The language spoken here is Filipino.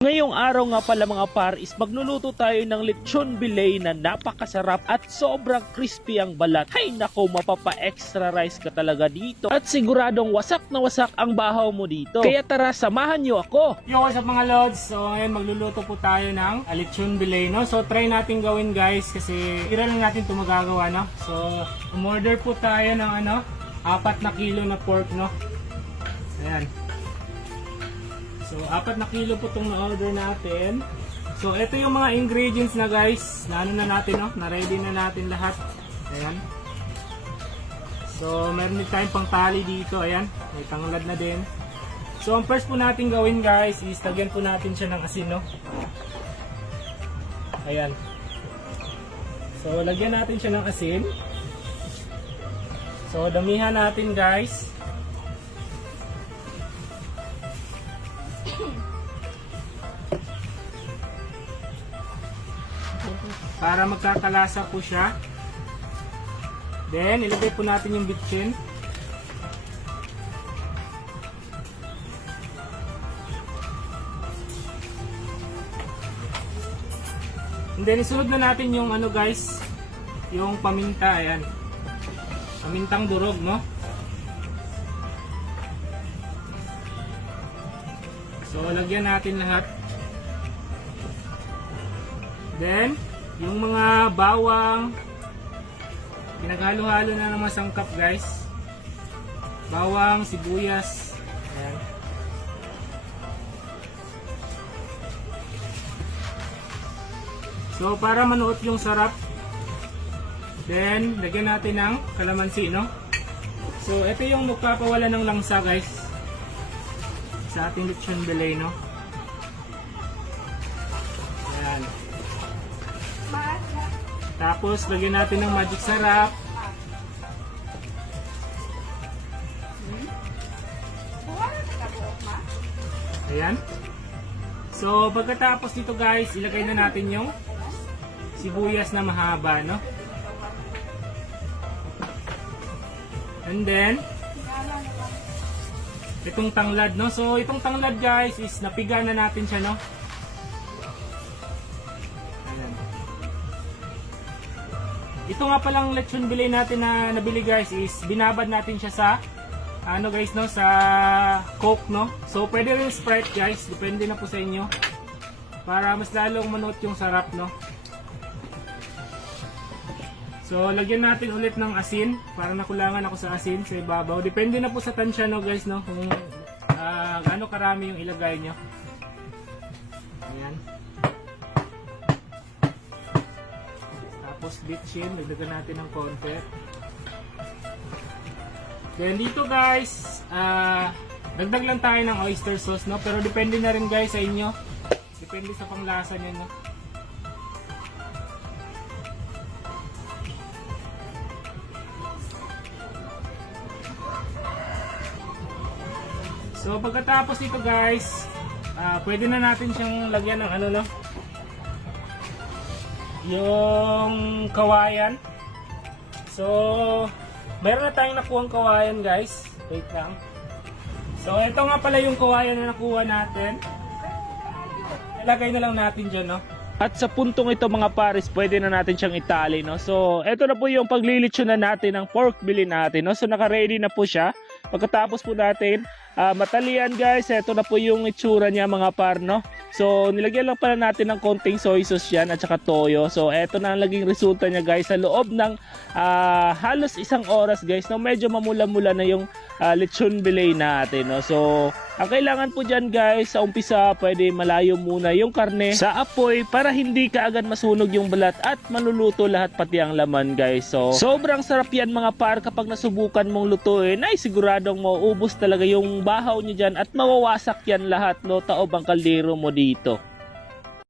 Ngayong araw nga pala mga par is magluluto tayo ng lechon bilay na napakasarap at sobrang crispy ang balat. Hay nako, mapapa-extra rice ka talaga dito at siguradong wasak na wasak ang bahaw mo dito. Kaya tara, samahan nyo ako. Yo, what's up mga lods? So ngayon magluluto po tayo ng lechon bilay, no? So try natin gawin guys kasi ira lang natin ito magagawa, no? So umorder po tayo ng 4 na kilo na pork, no? Ayan. So 4 na kilo po itong na-order natin. So ito yung mga ingredients na guys, na ano na natin, no? Na-ready na natin lahat. Ayan. So meron din tayong pangtali dito, ayan. May tanglad na din. So ang first po natin gawin guys is lagyan po natin siya ng asin, no? Ayan. So lagyan natin siya ng asin. So damihan natin guys. Para magkakalasa po siya. Then ilagay po natin yung bitchin. And then isunod na natin yung guys, yung paminta, ayan. Pamintang durog, no? So lagyan natin lahat. Then yung mga bawang, pinaghalo-halo na ng masangkap guys. Bawang, sibuyas. Ayan. So para manuot yung sarap, then lagyan natin ng kalamansi, no? So ito yung magpapawala ng langsa guys sa ating lechon bilay, no? Ayan. Tapos lagyan natin ng magic sarap. Ayan. So pagkatapos dito guys, ilagay na natin yung sibuyas na mahaba, no? And then itong tanglad, no? So itong tanglad guys is napiga na natin siya, no? Ayan. Ito nga palang lechon bilay natin na nabili guys is binabad natin siya sa guys, no, sa Coke, no? So pwede rin Sprite guys, depende na po sa inyo para mas lalong manuot yung sarap, no? So lagyan natin ulit ng asin para nakulangan ako sa asin sa ibabaw. Depende na po sa tansya, no guys, no, kung gaano karami yung ilagay nyo. Ayan. Tapos bitchin, lagyan natin ng konti. Then dito guys, dagdag lang tayo ng oyster sauce, no? Pero depende na rin guys sa inyo. Depende sa panglasa nyo, no? So pagkatapos dito guys, pwede na natin siyang lagyan ng no? Yung kawayan. So meron na tayong nakuhang kawayan guys. Wait lang. So ito nga pala yung kawayan na nakuha natin. Ilagay na lang natin dyan, no? At sa puntong ito mga pares, pwede na natin siyang itali, no? So ito na po yung paglilitsyon na natin ng pork belly natin, no? So naka-ready na po siya. Pagkatapos po natin matalian guys, ito na po yung itsura niya mga par, no? So nilagyan lang pala natin ng konting soy sauce yan at saka toyo. So ito na ang naging resulta niya guys sa loob ng halos 1 oras guys, no? Medyo mamula-mula na yung lechon bilay natin, no? So ang kailangan po dyan guys, sa umpisa pwede malayo muna yung karne sa apoy para hindi kaagad masunog yung balat at maluluto lahat pati ang laman guys. So sobrang sarap yan mga par kapag nasubukan mong lutuin, ay siguradong mauubos talaga yung bahaw nyo dyan at mawawasak yan lahat, no? Taob ang kaldero mo dito.